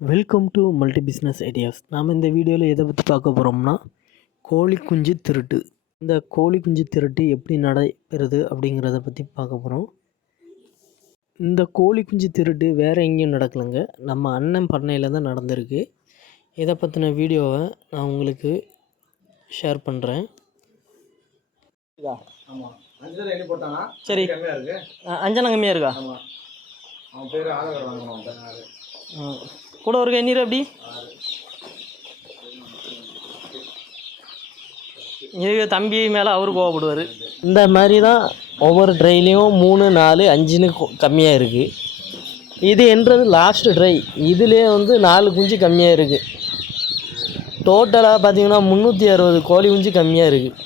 Welcome to multi business ideas. நாம் இந்த வீடியோவில் எதை பற்றி பார்க்க போகிறோம்னா, கோழி குஞ்சு திருட்டு. இந்த கோழி குஞ்சு திருட்டு எப்படி நடைபெறுது அப்படிங்கிறத பற்றி பார்க்க போகிறோம். இந்த கோழி குஞ்சு திருட்டு வேறு எங்கேயும் நடக்கலைங்க, நம்ம அண்ணன் பண்ணையில் தான் நடந்திருக்கு. இதை பற்றின வீடியோவை நான் உங்களுக்கு ஷேர் பண்ணுறேன். சரி, அஞ்சனா கம்மியாக இருக்கா? கூட ஒரு எண்ணீர் அப்படி இது தம்பி மேலே அவர் கோவப்படுவார். இந்த மாதிரி தான் ஒவ்வொரு ட்ரைலையும் 3, 4, 5ன்னு கம்மியாக இருக்குது. இது என்றது லாஸ்ட்டு ட்ரை. இதுலேயே 4 குஞ்சு கம்மியாக இருக்குது. டோட்டலாக பார்த்தீங்கன்னா 360 கோழி குஞ்சு கம்மியாக இருக்குது.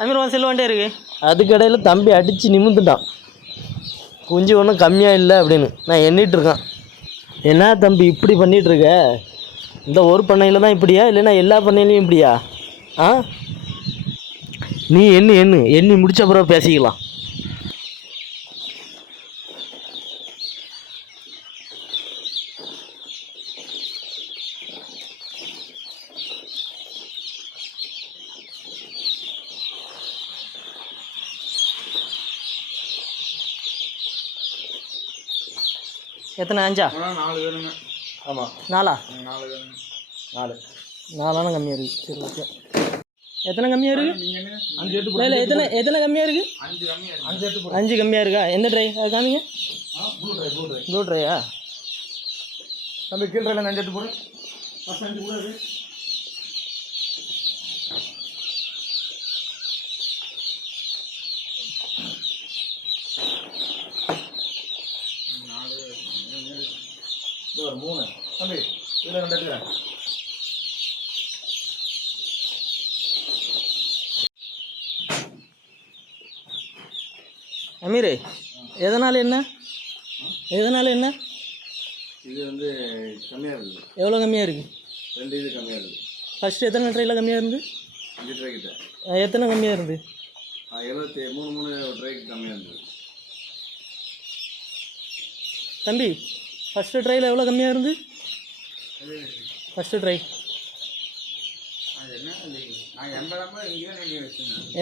அமீர் செல்வாண்டே இருக்குது. அதுக்கடையில் தம்பி அடித்து நிமிந்துட்டான், குஞ்சு ஒன்றும் கம்மியாக இல்லை அப்படின்னு. நான் எண்ணிகிட்ருக்கேன். என்ன தம்பி இப்படி பண்ணிகிட்ருக்க? இந்த ஒரு பண்ணையில் தான் இப்படியா, இல்லைன்னா எல்லா பண்ணையிலையும் இப்படியா? நீ எண்ணி முடிச்ச அப்புறம் பேசிக்கலாம். எத்தனை? 5ஆ? 4 வேணுங்க. ஆமாம், 4ஆ? 4 வேணுங்க. 4 கம்மியாக இருக்குது. சரி, ஓகே. எத்தனை கம்மியாக இருக்குது? இல்லை, எத்தனை கம்மியாக இருக்குது? 5 கம்மியாக இருக்கா? எந்த ட்ரை அது காமிங்க. ப்ளூ ட்ரையா? தம்பி கீழ் ட்ரையில் 5 எடுத்து போடு. ஃபஸ்ட் 5 கூட இருக்குது. ஒரு 3 தம்பி இதில் 2 எடுத்துக்கிறேன். அமீர், எதனால் என்ன? இது கம்மியாக இருக்குது. எவ்வளோ கம்மியாக இருக்குது? 2 இது கம்மியாக இருக்குது. ஃபஸ்ட்டு எத்தனை ட்ரையில் கம்மியாக இருந்து? 5 ட்ரை கிட்ட. எத்தனை கம்மியாக இருந்து? 73 ட்ரைக்கு கம்மியாக இருந்தது. தம்பி ஃபஸ்ட்டு ட்ரையில் எவ்வளோ கம்மியாக இருந்து? ஃபஸ்ட்டு ட்ரை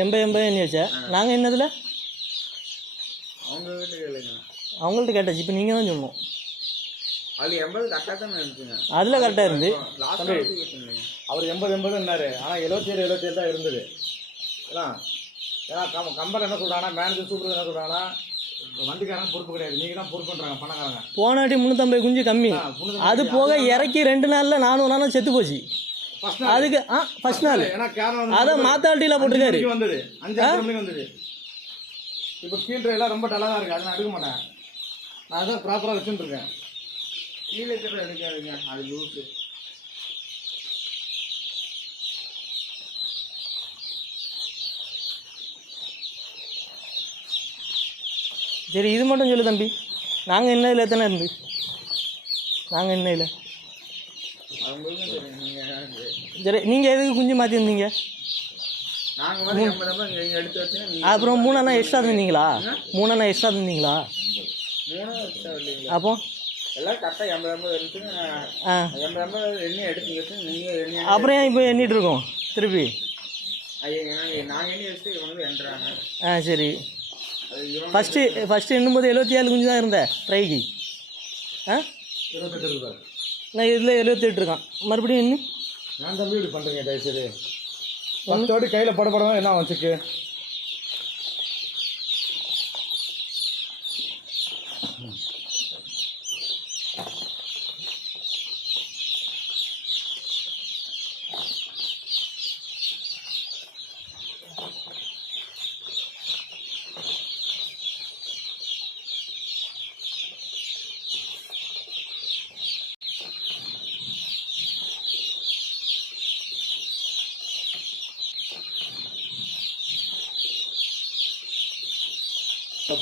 80 எண்ணி வச்சா. நாங்கள் என்னதில் அவங்க வீட்டு கேளுங்க, அவங்கள்ட்ட கேட்டாச்சு. இப்போ நீங்கள் தான் சொல்லணும். அது 80 கரெக்டாக தான் இருந்துச்சுங்க. அதில் கரெக்டாக இருந்து அவர் 80 ஆனால் 77 தான் இருந்தது. ஏன்னா கம்பெனி என்ன சொல்கிறாங்கன்னா, மேனேஜர் சூப்பர் என்ன சொல்கிறாங்கன்னா, வண்டிக்காரங்க பொறுப்பு கிடையாது, நீங்கள் தான் பொறுப்புன்றாங்க பணக்காரங்க. போனாட்டி 350 குஞ்சு கம்மி. அது போக இறக்கி 2 நாளில் 400 நாளும் செத்து போச்சு. அதுக்கு ஃபர்ஸ்ட் நாள் அதை மாத்தாட்டியில் போட்டுருக்காரு. 5 மணிக்கு வந்தது. இப்போ கீழே எல்லாம் ரொம்ப டல்லாக தான் இருக்குது, அதை நான் எடுக்க மாட்டேன். நான் அதான் ப்ராப்பராக வச்சுட்டுருக்கேன். கீழே இருக்கிற எடுக்காதுங்க, அது லூஸு. சரி, இது மட்டும் சொல்லு தம்பி. நாங்கள் என்னதில் எத்தனை இருந்து? சரி, நீங்கள் எதுக்கு குஞ்சு மாற்றிருந்தீங்க? அப்புறம் 3 அண்ணா எக்ஸ்ட்ரா தந்தீங்களா? 3 அண்ணா எக்ஸ்ட்ரா தந்தீங்களா? அப்போ எல்லாம் கரெக்டாக 80 இருந்துச்சுங்க. 80 எண்ணி எடுத்து அப்புறம் ஏன் இப்போ எண்ணிட்டு இருக்கோம் திருப்பி? நாங்கள் எண்ணி வச்சுட்டு எண்ணுறாங்க. சரி, ஃபஸ்ட்டு எண்ணும்போது 77 குஞ்சு தான் இருந்தேன் ட்ரைக்கு. 28 இருக்குது. நான் இதில் 78 இருக்கான். மறுபடியும் இன்னும் நான் தம்பி இப்படி பண்ணுறேங்க. தயவுசெய்து ஃபஸ்ட்டோடு கையில் படப்படம் என்ன வச்சுக்கு.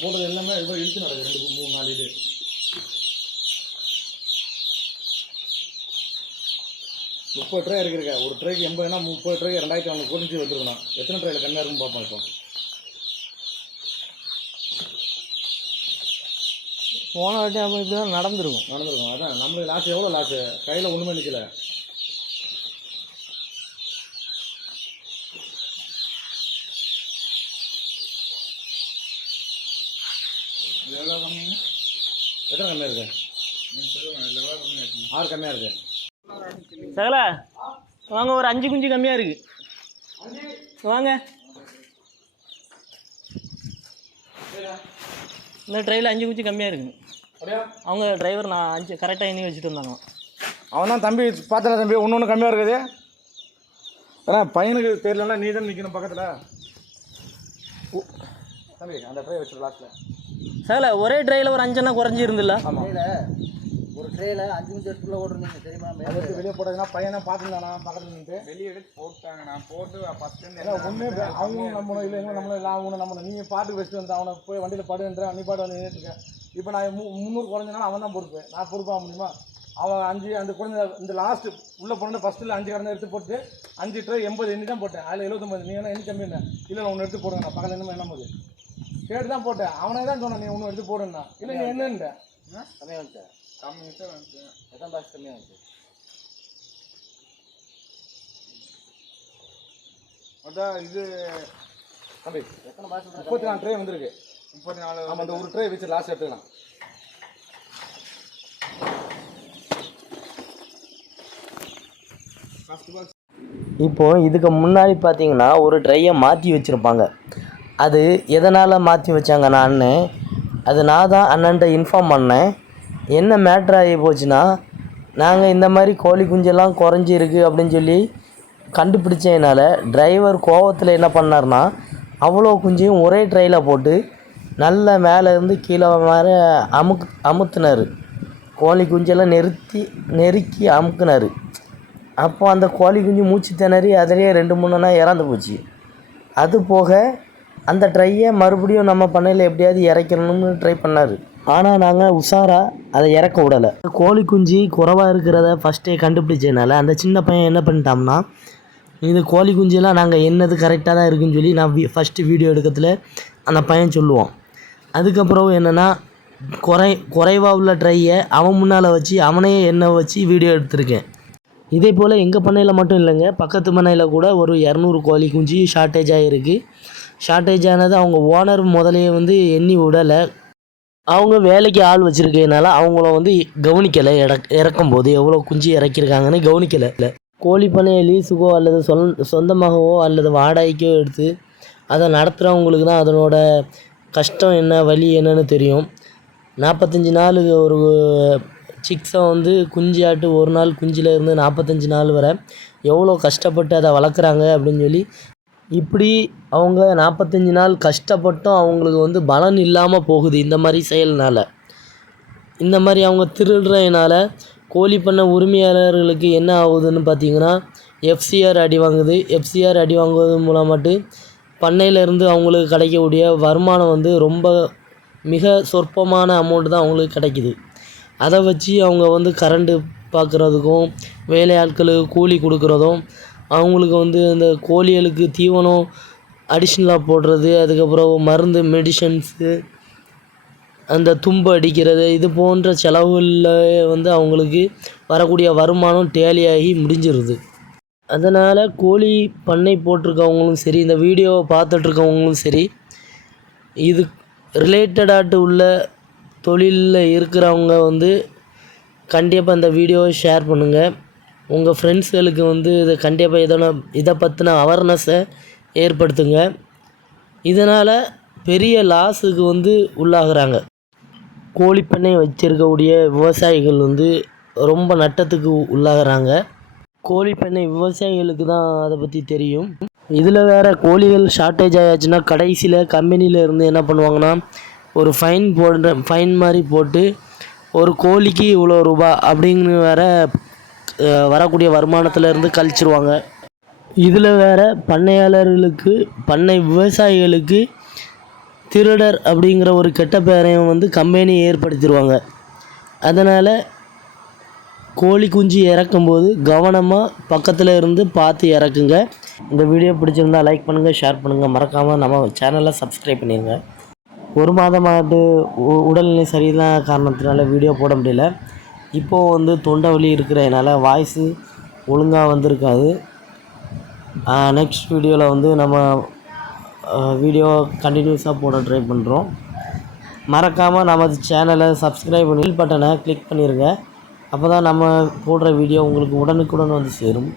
போடுறது எல்லாமே இது இழுத்து நடக்குது. 2, 3, 4 இது 30 ட்ரை இருக்குங்க. ஒரு ட்ரைக்கு 80னா 30 ட்ரைக்கு 2400 குறைஞ்சி வந்துருக்கணும். எத்தனை ட்ரையில் கம்மியாக இருக்குன்னு பார்ப்போம். இப்போ போன வாட்டி அப்போ இப்படி தான் நடந்திருக்கும். அதான் நம்மளுக்கு லாஸ் எவ்வளோ லாஸு, கையில் ஒன்றுமே நிற்கல. எவ்வளோ கம்மி, எத்தனை கம்மியாக இருக்கு? 6 கம்மியாக இருக்கு. சகல வாங்க, ஒரு 5 குஞ்சு கம்மியாக இருக்குது வாங்க. இந்த ட்ரைவில் 5 குஞ்சு கம்மியாக இருக்குது. அவங்க டிரைவர் நான் 5 கரெக்டாக எண்ணி வச்சுட்டு வந்தாங்க. அவன் தான் தம்பி பார்த்தல தம்பி, ஒன்று கம்மியாக இருக்குது. ஏன்னா பையனுக்கு தெரியலன்னா நீ தான் நிற்கணும் பக்கத்தில். தம்பி அந்த ட்ரை வச்சு லாஸ்ட்டில் சகல ஒரே ட்ரைவில் ஒரு 5 எண்ணா குறைஞ்சி இருந்தில்ல? ஆமாம், ஒரு ட்ரேயில் 5 நிமிஷம் எடுத்துக்குள்ளே ஓடுறீங்க தெரியுமா? அதை எடுத்து வெளியே போட்டதுன்னா பையனை பார்த்துருந்தானா பக்கத்தில் நின்றுட்டு வெளியே எடுத்து போட்டாங்க. நான் போட்டு ஃபஸ்ட்டு ஒன்றே அவங்களும் நம்மளும் இல்லை, எங்களும் நம்மளும் இல்லை, அவங்களும் நம்மளும். நீங்கள் பாட்டுக்கு வச்சுட்டு வந்து அவனை போய் வண்டியில் படுன்ற நீ பாட்டு வந்து நின்றுட்டுருக்கேன். இப்போ நான் 300 குறைஞ்சனால அவன் தான் பொறுப்பு, நான் பொறுப்பாக முடியுமா? அவன் 5 அந்த குறைஞ்ச இந்த லாஸ்ட்டு உள்ளே போன ஃபஸ்ட்டில் 5 கடந்து எடுத்து போட்டு 5 ட்ரை 80 எண்ணி தான் போட்டேன். அதில் 79 நீ என்ன எண்ணி கம்மி என்ன இல்லை, நான் ஒன்று எடுத்து போடுங்க. நான் பக்கத்தில் என்ன போது கேட்டு தான் போட்டேன். அவனே தான் சொன்னேன் நீ ஒன்று எடுத்து போடுன்னா. இல்லை நீ என்னன்ட்ட கம்மியாக வந்துட்டேன். கம்மியாக வந்துச்சு. எத்தனை பாக்ஸ் கம்மியாக வந்துச்சு? அதான் இது தம்பி எத்தனை பாக்ஸ்? 34 ட்ரே வந்துருக்கு. 34. ஆமாம், அந்த ஒரு ட்ரே வச்சு லாஸ்ட் எடுத்துக்கலாம். இப்போது இதுக்கு முன்னாடி பார்த்தீங்கன்னா ஒரு ட்ரையை மாற்றி வச்சுருப்பாங்க. அது எதனால் மாற்றி வச்சாங்க அது நான் தான் அண்ணன்ட்ட இன்ஃபார்ம் பண்ணேன். என்ன மேட்ரு ஆகி போச்சுன்னா, நாங்கள் இந்த மாதிரி கோழி குஞ்செல்லாம் குறைஞ்சிருக்கு அப்படின்னு சொல்லி கண்டுபிடிச்சதுனால டிரைவர் கோவத்தில் என்ன பண்ணார்னா, அவ்வளோ குஞ்சையும் ஒரே ட்ரையில் போட்டு நல்ல மேலேருந்து கீழே மாதிரி அமுத்துனார். கோழி குஞ்செல்லாம் நெருக்கி அமுக்குனார். அப்போ அந்த கோழி குஞ்சு மூச்சு திணறி அதிலேயே 2-3 இறந்து போச்சு. அது போக அந்த ட்ரையை மறுபடியும் நம்ம பண்ணையில் எப்படியாவது இறக்கணும்னு ட்ரை பண்ணார். ஆனால் நாங்கள் உஷாராக அதை இறக்க விடலை. கோழி குஞ்சு குறைவாக இருக்கிறத ஃபஸ்ட்டே கண்டுபிடிச்சதுனால அந்த சின்ன பையன் என்ன பண்ணிட்டோம்னா, இது கோழி குஞ்செல்லாம் நாங்கள் என்னது கரெக்டாக தான் இருக்குதுன்னு சொல்லி நான் ஃபஸ்ட்டு வீடியோ எடுக்கிறதுல அந்த பையன் சொல்லுவான். அதுக்கப்புறம் என்னென்னா குறைவாக உள்ள ட்ரையை அவன் முன்னால் வச்சு அவனையே எண்ணெய் வச்சு வீடியோ எடுத்திருக்கேன். இதே போல் எங்கள் பண்ணையில் மட்டும் இல்லைங்க, பக்கத்து பண்ணையில் கூட ஒரு 200 கோழி குஞ்சு ஷார்ட்டேஜ் ஆகிருக்கு. ஷார்ட்டேஜ் ஆனது அவங்க ஓனர் முதலையே எண்ணி விடலை. அவங்க வேலைக்கு ஆள் வச்சுருக்கனால அவங்கள கவனிக்கலை. இறக்கும்போது எவ்வளோ குஞ்சு இறக்கியிருக்காங்கன்னு கவனிக்கலை. கோழி பண்ணையை லீஸுக்கோ அல்லது சொந்தமாகவோ அல்லது வாடகைக்கோ எடுத்து அதை நடத்துகிறவங்களுக்கு தான் அதனோட கஷ்டம் என்ன வலி என்னன்னு தெரியும். 45 நாள் ஒரு சிக்ஸை குஞ்சாட்டு ஒரு நாள் குஞ்சிலேருந்து 45 நாள் வரை எவ்வளோ கஷ்டப்பட்டு அதை வளர்க்குறாங்க அப்படின்னு சொல்லி, இப்படி அவங்க 45 நாள் கஷ்டப்பட்டும் அவங்களுக்கு பலன் இல்லாமல் போகுது இந்த மாதிரி செயல்னால். இந்த மாதிரி அவங்க திருடுறதுனால கோழி பண்ணை உரிமையாளர்களுக்கு என்ன ஆகுதுன்னு பார்த்திங்கன்னா, FCR அடி வாங்குது. FCR அடி வாங்குவது மூலமாட்டு பண்ணையிலேருந்து அவங்களுக்கு கிடைக்கக்கூடிய வருமானம் ரொம்ப மிக சொற்பமான அமௌண்ட்டு தான் அவங்களுக்கு கிடைக்கிது. அதை வச்சு அவங்க கரண்ட்டு பார்க்குறதுக்கும் வேலையாட்களுக்கு கூலி கொடுக்குறதும், அவங்களுக்கு இந்த கோழிகளுக்கு தீவனம் அடிஷ்னலாக போடுறது, அதுக்கப்புறம் மருந்து மெடிசன்ஸு, அந்த தும்பு அடிக்கிறது, இது போன்ற செலவுகளில் அவங்களுக்கு வரக்கூடிய வருமானம் டேலியாகி முடிஞ்சிருது. அதனால் கோழி பண்ணை போட்டிருக்கவங்களும் சரி, இந்த வீடியோவை பார்த்துட்ருக்கவங்களும் சரி, இது ரிலேட்டடாட்டு உள்ள தொழிலில் இருக்கிறவங்க கண்டிப்பாக இந்த வீடியோவை ஷேர் பண்ணுங்கள். உங்கள் ஃப்ரெண்ட்ஸுகளுக்கு இதை கண்டிப்பாக இதை பற்றின அவேர்னஸை ஏற்படுத்துங்க. இதனால் பெரிய லாஸுக்கு உள்ளாகிறாங்க. கோழிப்பண்ணை வச்சுருக்கக்கூடிய விவசாயிகள் ரொம்ப நட்டத்துக்கு உள்ளாகிறாங்க. கோழிப்பண்ணை விவசாயிகளுக்கு தான் அதை பற்றி தெரியும். இதில் வேறு கோழிகள் ஷார்ட்டேஜ் ஆயாச்சுன்னா கடைசியில் கம்பெனியில் இருந்து என்ன பண்ணுவாங்கன்னா, ஒரு ஃபைன் மாதிரி போட்டு ஒரு கோழிக்கு இவ்வளோ ரூபா அப்படிங்கிற வரக்கூடிய வருமானத்திலேருந்து கழிச்சிருவாங்க. இதில் வேறு பண்ணை விவசாயிகளுக்கு திருடர் அப்படிங்கிற ஒரு கெட்ட பெயரையும் கம்பெனி ஏற்படுத்திடுவாங்க. அதனால் கோழி குஞ்சு இறக்கும்போது கவனமாக பக்கத்தில் இருந்து பார்த்து இறக்குங்க. இந்த வீடியோ பிடிச்சிருந்தால் லைக் பண்ணுங்கள், ஷேர் பண்ணுங்கள், மறக்காமல் நம்ம சேனலை சப்ஸ்கிரைப் பண்ணிடுங்க. ஒரு மாதமாட்டு உடல்நிலை சரியில்லாத காரணத்தினால வீடியோ போட முடியல. இப்போது வந்து தொண்டை வலி இருக்கிறதுனால வாய்ஸு ஒழுங்காக வந்திருக்காது. நெக்ஸ்ட் வீடியோவில் வந்து நம்ம வீடியோ கண்டினியூஸாக போட ட்ரை பண்ணுறோம். மறக்காமல் நமது சேனலை சப்ஸ்கிரைப் பண்ணி பெல் பட்டனை கிளிக் பண்ணிடுங்க. அப்போ தான் நம்ம போடுற வீடியோ உங்களுக்கு உடனுக்குடன் வந்து சேரும்.